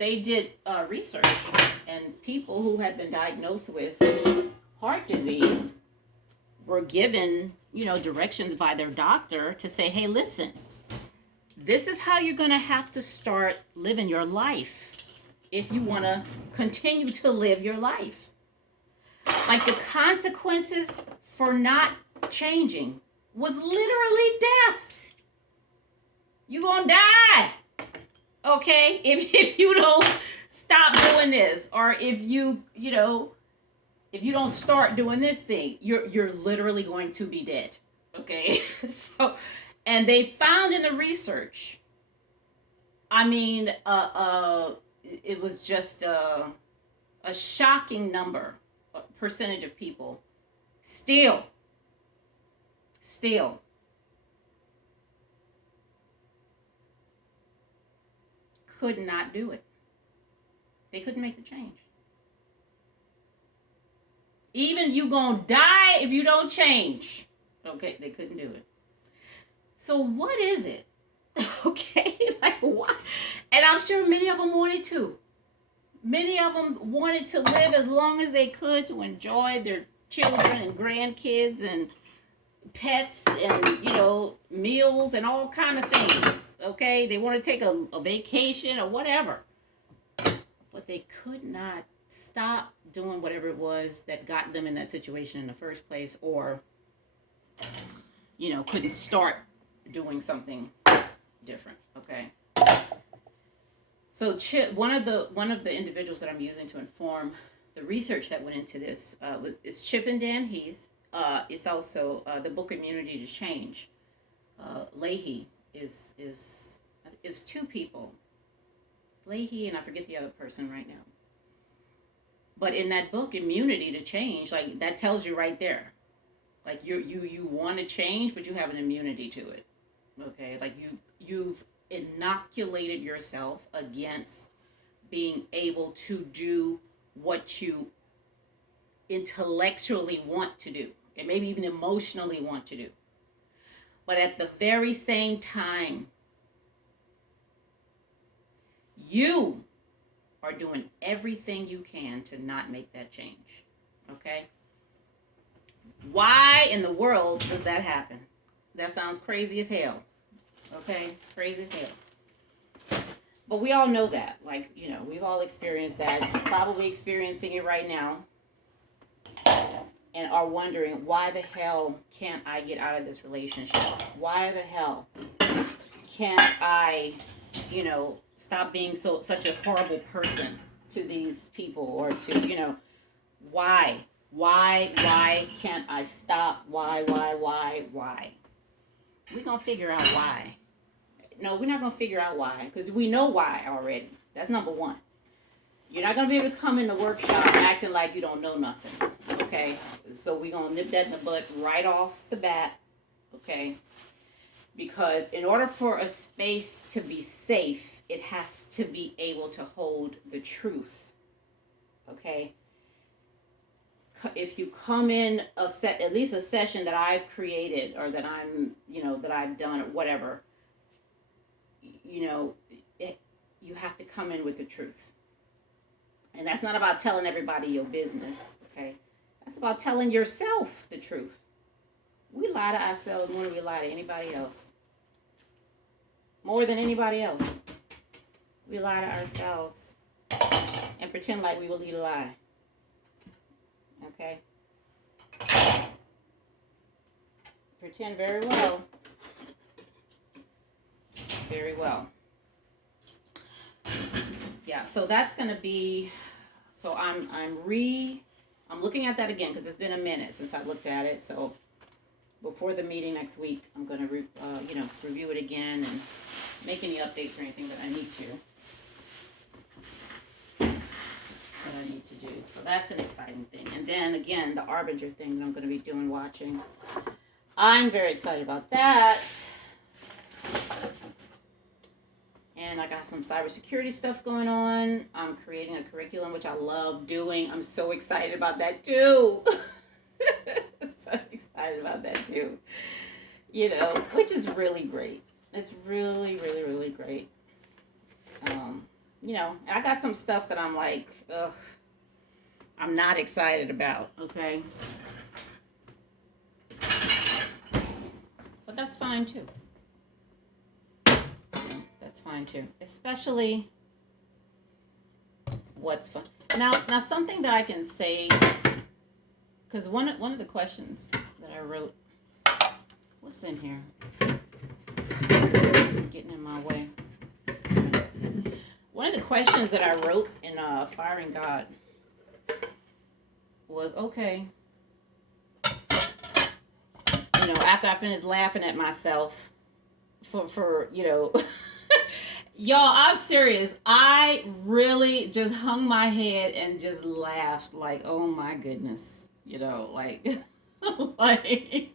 they did research, and people who had been diagnosed with heart disease were given, directions by their doctor to say, hey, listen, this is how you're going to have to start living your life if you want to continue to live your life. Like, the consequences for not changing was literally death. You're going to die. Okay? If you don't stop doing this, or if you don't start doing this thing, you're literally going to be dead. Okay? So, and they found in the research, it was just a shocking percentage of people still could not do it. They couldn't make the change. Even you gonna die if you don't change. Okay, they couldn't do it. So what is it? Okay, like what? And I'm sure many of them wanted to. Many of them wanted to live as long as they could, to enjoy their children and grandkids and pets and, meals and all kind of things. Okay, they want to take a vacation or whatever. But they could not stop doing whatever it was that got them in that situation in the first place, or, couldn't start doing something different. Okay. So one of the individuals that I'm using to inform the research that went into this is Chip and Dan Heath. It's also the book Immunity to Change. Leahy is two people. Leahy and I forget the other person right now. But in that book, Immunity to Change, like, that tells you right there, like, you want to change, but you have an immunity to it. Okay, like you've inoculated yourself against being able to do what you intellectually want to do, and maybe even emotionally want to do. But at the very same time, you are doing everything you can to not make that change. Okay? Why in the world does that happen? That sounds crazy as hell. Okay? Crazy as hell. But we all know that. Like, we've all experienced that. You're probably experiencing it right now. And are wondering, why the hell can't I get out of this relationship? Why the hell can't I, stop being such a horrible person to these people, or to, why? Why can't I stop? Why? We're going to figure out why. No, we're not going to figure out why, because we know why already. That's number one. You're not going to be able to come in the workshop acting like you don't know nothing, okay? So we're going to nip that in the bud right off the bat, okay? Because in order for a space to be safe, it has to be able to hold the truth, okay? If you come in at least a session that I've created, or that I'm, that I've done, or whatever, you have to come in with the truth. And that's not about telling everybody your business, okay? That's about telling yourself the truth. We lie to ourselves more than we lie to anybody else. More than anybody else. We lie to ourselves and pretend like we believe a lie. Okay? Pretend very well. Very well. Yeah, so that's going to be, so I'm looking at that again, because it's been a minute since I looked at it. So before the meeting next week, I'm going to review it again and make any updates or anything that I need to do. So that's an exciting thing. And then again, the Arbinger thing that I'm going to be watching. I'm very excited about that. And I got some cybersecurity stuff going on. I'm creating a curriculum, which I love doing. I'm so excited about that too. So excited about that too. Which is really great. It's really, really, really great. you know, I got some stuff that I'm like, ugh, I'm not excited about, okay? But that's fine too. That's fine too. Especially what's fun. Now something that I can say, because one of the questions that I wrote, what's in here? Getting in my way. One of the questions that I wrote in Firing God was, okay, you know, after I finished laughing at myself for you know, y'all, I'm serious. I really just hung my head and just laughed like, oh my goodness, you know, like, like,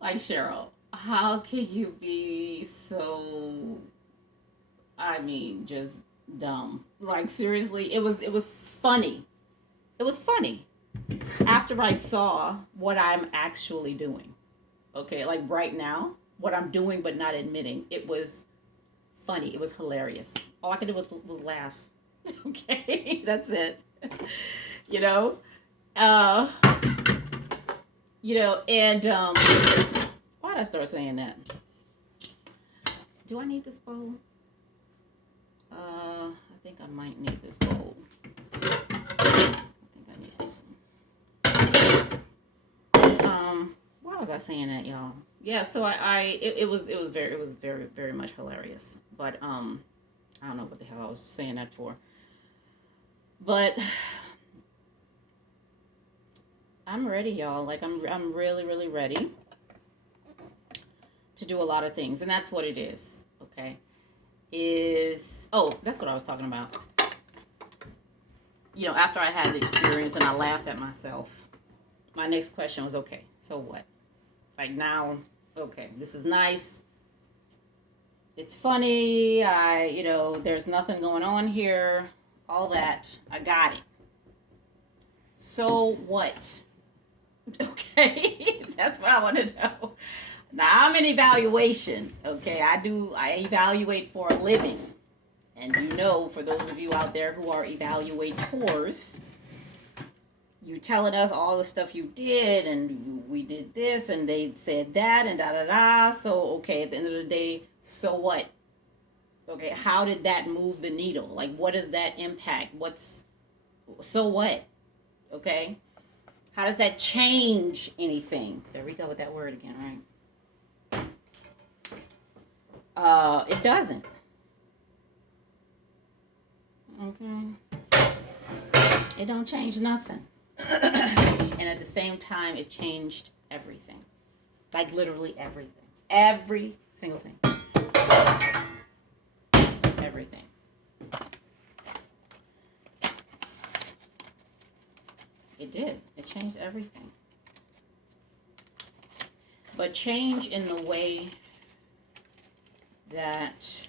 like Cheryl, how can you be so? I mean, just dumb. Like seriously, it was funny. It was funny after I saw what I'm actually doing. Okay, like right now, what I'm doing but not admitting. It was funny. It was hilarious. All I could do was laugh. Okay, that's it. You know, uh, and why did I start saying that? Do I need this bowl? I think I might need this bowl. I think I need this one. Why was I saying that, y'all? Yeah, so it was very much hilarious. But I don't know what the hell I was saying that for. But I'm ready, y'all. Like I'm really really ready to do a lot of things, and that's what it is. Okay, that's what I was talking about. You know, after I had the experience and I laughed at myself, my next question was, okay, so what? Like now, okay, this is nice. It's funny. There's nothing going on here. All that. I got it. So what? Okay, that's what I want to know. Now I'm in evaluation. Okay, I evaluate for a living. And you know, for those of you out there who are evaluators, you telling us all the stuff you did, and we did this, and they said that, and da da da. So, okay, at the end of the day, so what? Okay, how did that move the needle? Like, what does that impact? So what? Okay, how does that change anything? There we go with that word again, right? It doesn't. Okay, it don't change nothing. And at the same time, it changed everything. Like literally everything. Every single thing. Everything. It did. It changed everything. But change in the way that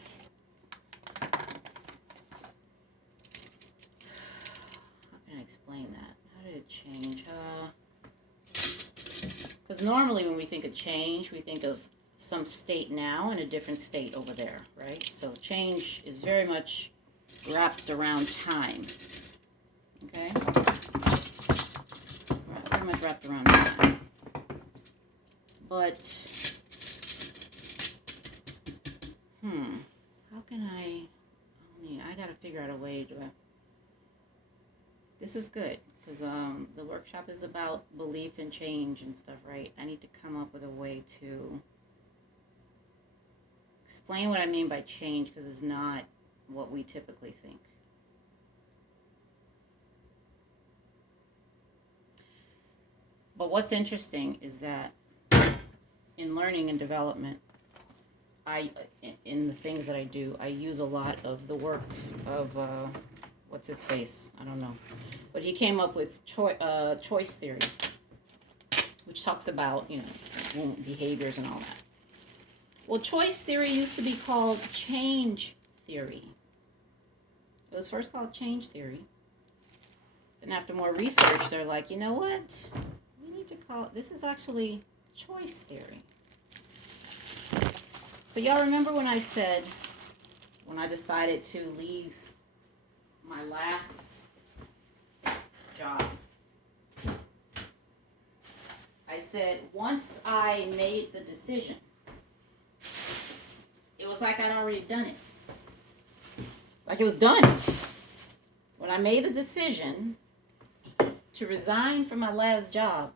explain that. How did it change? Because normally when we think of change, we think of some state now and a different state over there, right? So change is very much wrapped around time. Okay? Very much wrapped around time. But, how can I gotta figure out a way to... This is good, because the workshop is about belief and change and stuff, right? I need to come up with a way to explain what I mean by change, because it's not what we typically think. But what's interesting is that in learning and development, in the things that I do, I use a lot of the work of... what's his face? I don't know. But he came up with choice theory, which talks about, behaviors and all that. Well, choice theory used to be called change theory. It was first called change theory. Then after more research, they're like, you know what? We need to call it, this is actually choice theory. So y'all remember when I said, when I decided to leave said, once I made the decision, it was like I'd already done it. Like it was done. When I made the decision to resign from my last job,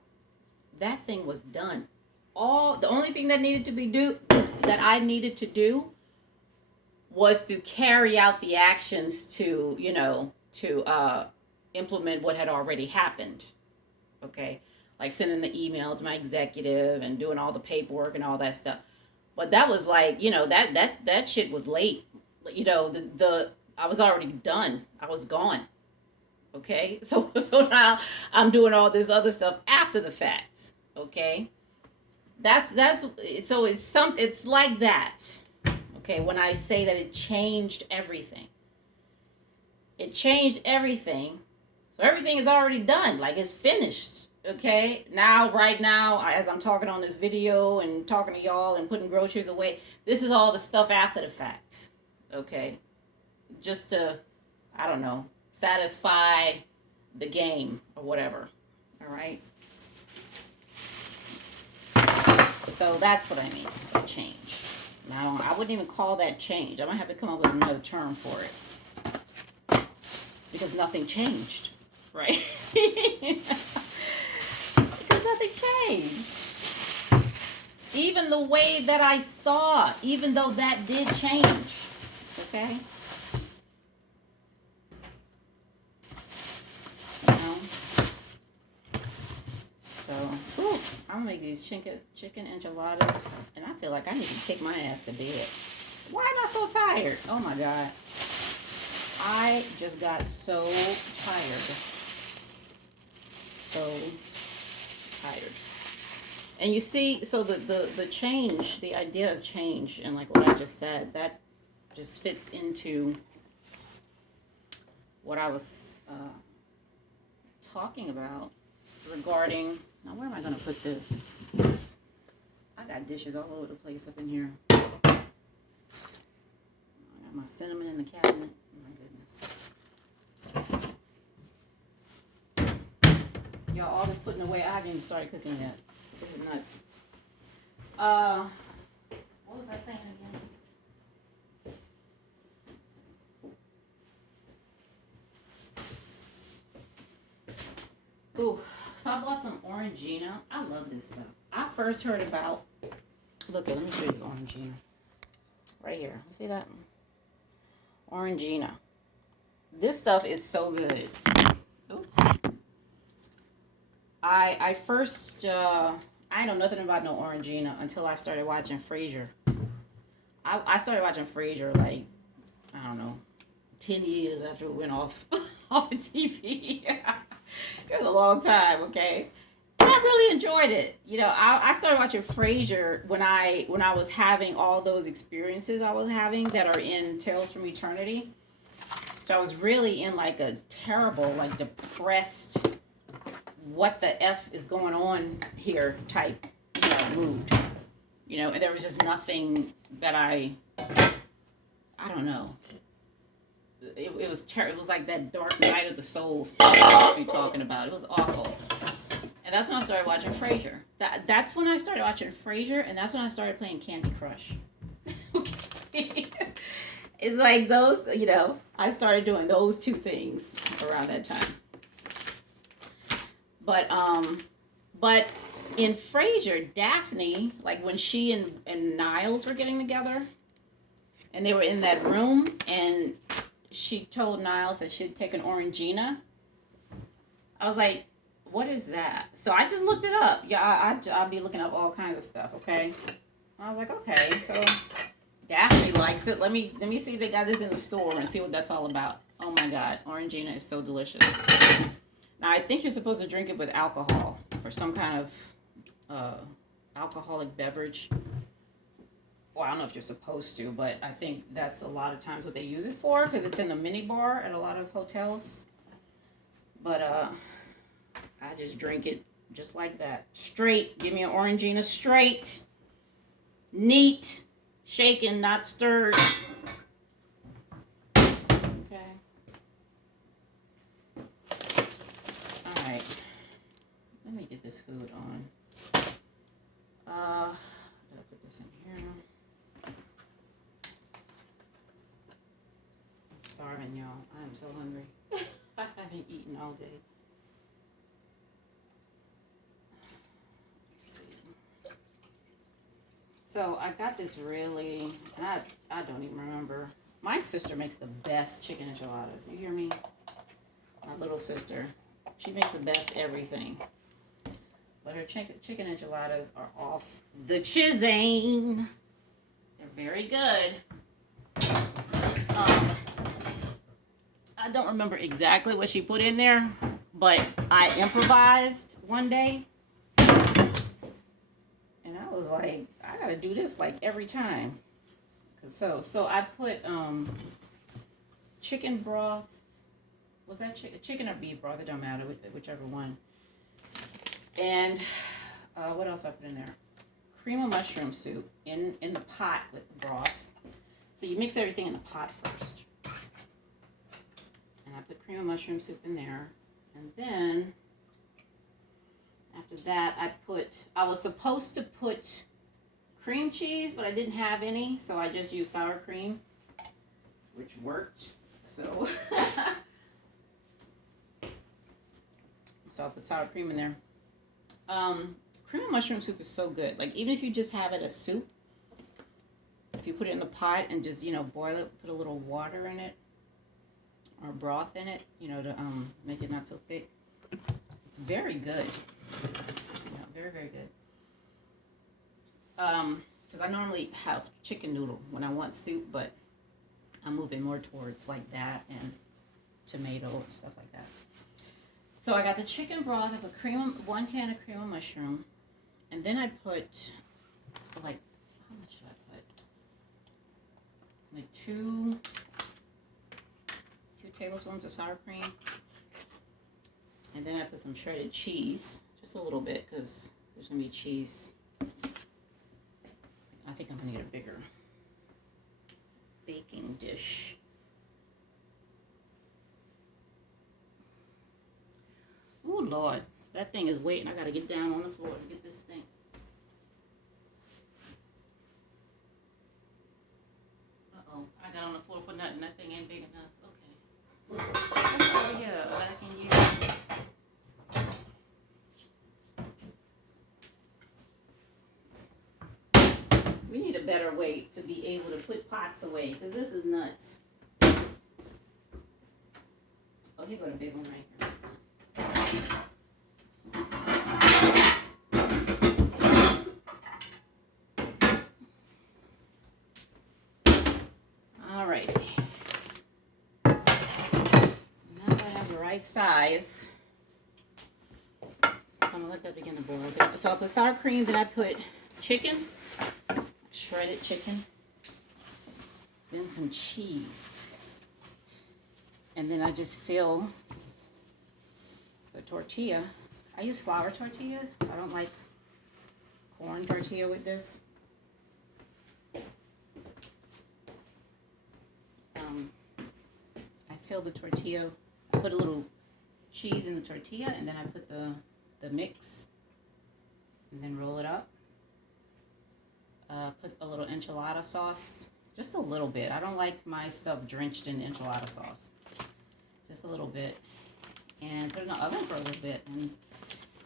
that thing was done. The only thing that I needed to do was to carry out the actions to implement what had already happened. Okay, like sending the email to my executive and doing all the paperwork and all that stuff. But that was like, that shit was late. I was already done. I was gone. Okay, so now I'm doing all this other stuff after the fact. Okay, it's like that. Okay, when I say that it changed everything, so everything is already done, like it's finished. Okay, right now, as I'm talking on this video and talking to y'all and putting groceries away, this is all the stuff after the fact. Okay, just to, I don't know, satisfy the game or whatever. All right. So that's what I mean by change. Now, I wouldn't even call that change. I might have to come up with another term for it. Because nothing changed, right? Because nothing changed. Even the way that I saw, even though that did change. Okay? I'm gonna make these chicken enchiladas, and I feel like I need to take my ass to bed. Why am I so tired? Oh my God. I just got so tired. So tired. And you see, so the change, the idea of change, and like what I just said, that just fits into what I was talking about regarding. Now, where am I going to put this? I got dishes all over the place up in here. I got my cinnamon in the cabinet. Oh, my goodness. Y'all, all this putting away, I haven't even started cooking yet. This is nuts. What was I saying again? Ooh. So I bought some Orangina. I love this stuff. I first heard about, let me show you this Orangina. Right here. See that? Orangina. This stuff is so good. Oops. I first, I know nothing about no Orangina until I started watching Frasier. I started watching Frasier like, I don't know, 10 years after it went off of TV. It was a long time, okay? And I really enjoyed it. I started watching Frasier when I was having all those experiences I was having that are in Tales from Eternity. So I was really in like a terrible, like depressed, what the F is going on here type, mood. And there was just nothing that I don't know. It was terrible. It was like that dark night of the soul stuff I was talking about. It was awful. And that's when I started watching Frasier. That's when I started watching Frasier, and that's when I started playing Candy Crush. Okay. It's like those, I started doing those two things around that time. But in Frasier, Daphne, like when she and Niles were getting together, and they were in that room, and she told Niles that she'd take an Orangina. I was like, what is that? So I just looked it up. Yeah, I'll be looking up all kinds of stuff, okay? I was like, okay, so Daphne likes it. Let me see if they got this in the store and see what that's all about. Oh my God, Orangina is so delicious. Now, I think you're supposed to drink it with alcohol or some kind of alcoholic beverage. Well, I don't know if you're supposed to, but I think that's a lot of times what they use it for because it's in the mini bar at a lot of hotels. But I just drink it just like that. Straight. Give me an Orangina straight. Neat. Shaken, not stirred. Okay. All right. Let me get this food on. this in here. I'm starving, y'all. I'm so hungry. I haven't eaten all day. Let's see. So I got this really, I don't even remember. My sister makes the best chicken enchiladas. You hear me? My little sister. She makes the best everything. But her chicken enchiladas are off the chisane. They're very good. I don't remember exactly what she put in there, but I improvised one day. And I was like, I gotta do this like every time. So I put chicken broth. Was that chicken or beef broth? It don't matter, whichever one. And what else I put in there? Cream of mushroom soup in the pot with the broth. So you mix everything in the pot first. And I put cream of mushroom soup in there. And then after that, I was supposed to put cream cheese, but I didn't have any, so I just used sour cream, which worked. So I'll put sour cream in there. Cream of mushroom soup is so good. Like, even if you just have it as soup, if you put it in the pot and just, boil it, put a little water in it or broth in it, to make it not so thick. It's very good. Very, very good. Because I normally have chicken noodle when I want soup, but I'm moving more towards like that and tomato and stuff like that. So I got the chicken broth. I put 1 can of cream of mushroom, and then I put how much should I put? Like two tablespoons of sour cream, and then I put some shredded cheese, just a little bit, because there's gonna be cheese. I think I'm gonna get a bigger baking dish. Oh Lord, that thing is waiting. I gotta get down on the floor to get this thing. Uh-oh, I got on the floor for nothing. That thing ain't big enough. Okay. What's over here that I can use? We need a better way to be able to put pots away, because this is nuts. Oh, here got a big one right here. All right. So now I have the right size. So I'm gonna let that begin to boil. So I put sour cream, then I put chicken, shredded chicken, then some cheese, and then I just fill the tortilla. I use flour tortilla. I don't like corn tortilla with this. I fill the tortilla. I put a little cheese in the tortilla, and then I put the mix, and then roll it up. Put a little enchilada sauce, just a little bit. I don't like my stuff drenched in enchilada sauce. Just a little bit. And put it in the oven for a little bit. And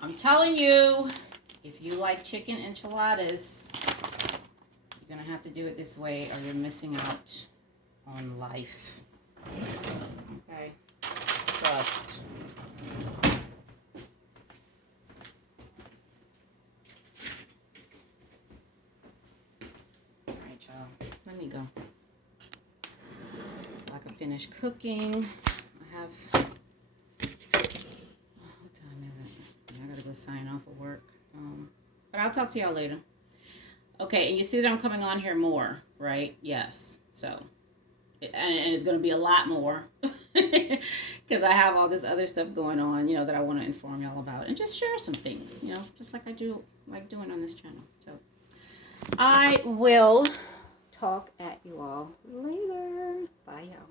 I'm telling you, if you like chicken enchiladas, you're going to have to do it this way or you're missing out on life. Okay? Trust. Let me go so I can finish cooking. I have, what time is it? I gotta go sign off of work. But I'll talk to y'all later. Okay, and you see that I'm coming on here more, right? Yes. So, and it's gonna be a lot more because I have all this other stuff going on, that I want to inform y'all about and just share some things, just like I do like doing on this channel. So, I will talk at you all later. Bye, y'all.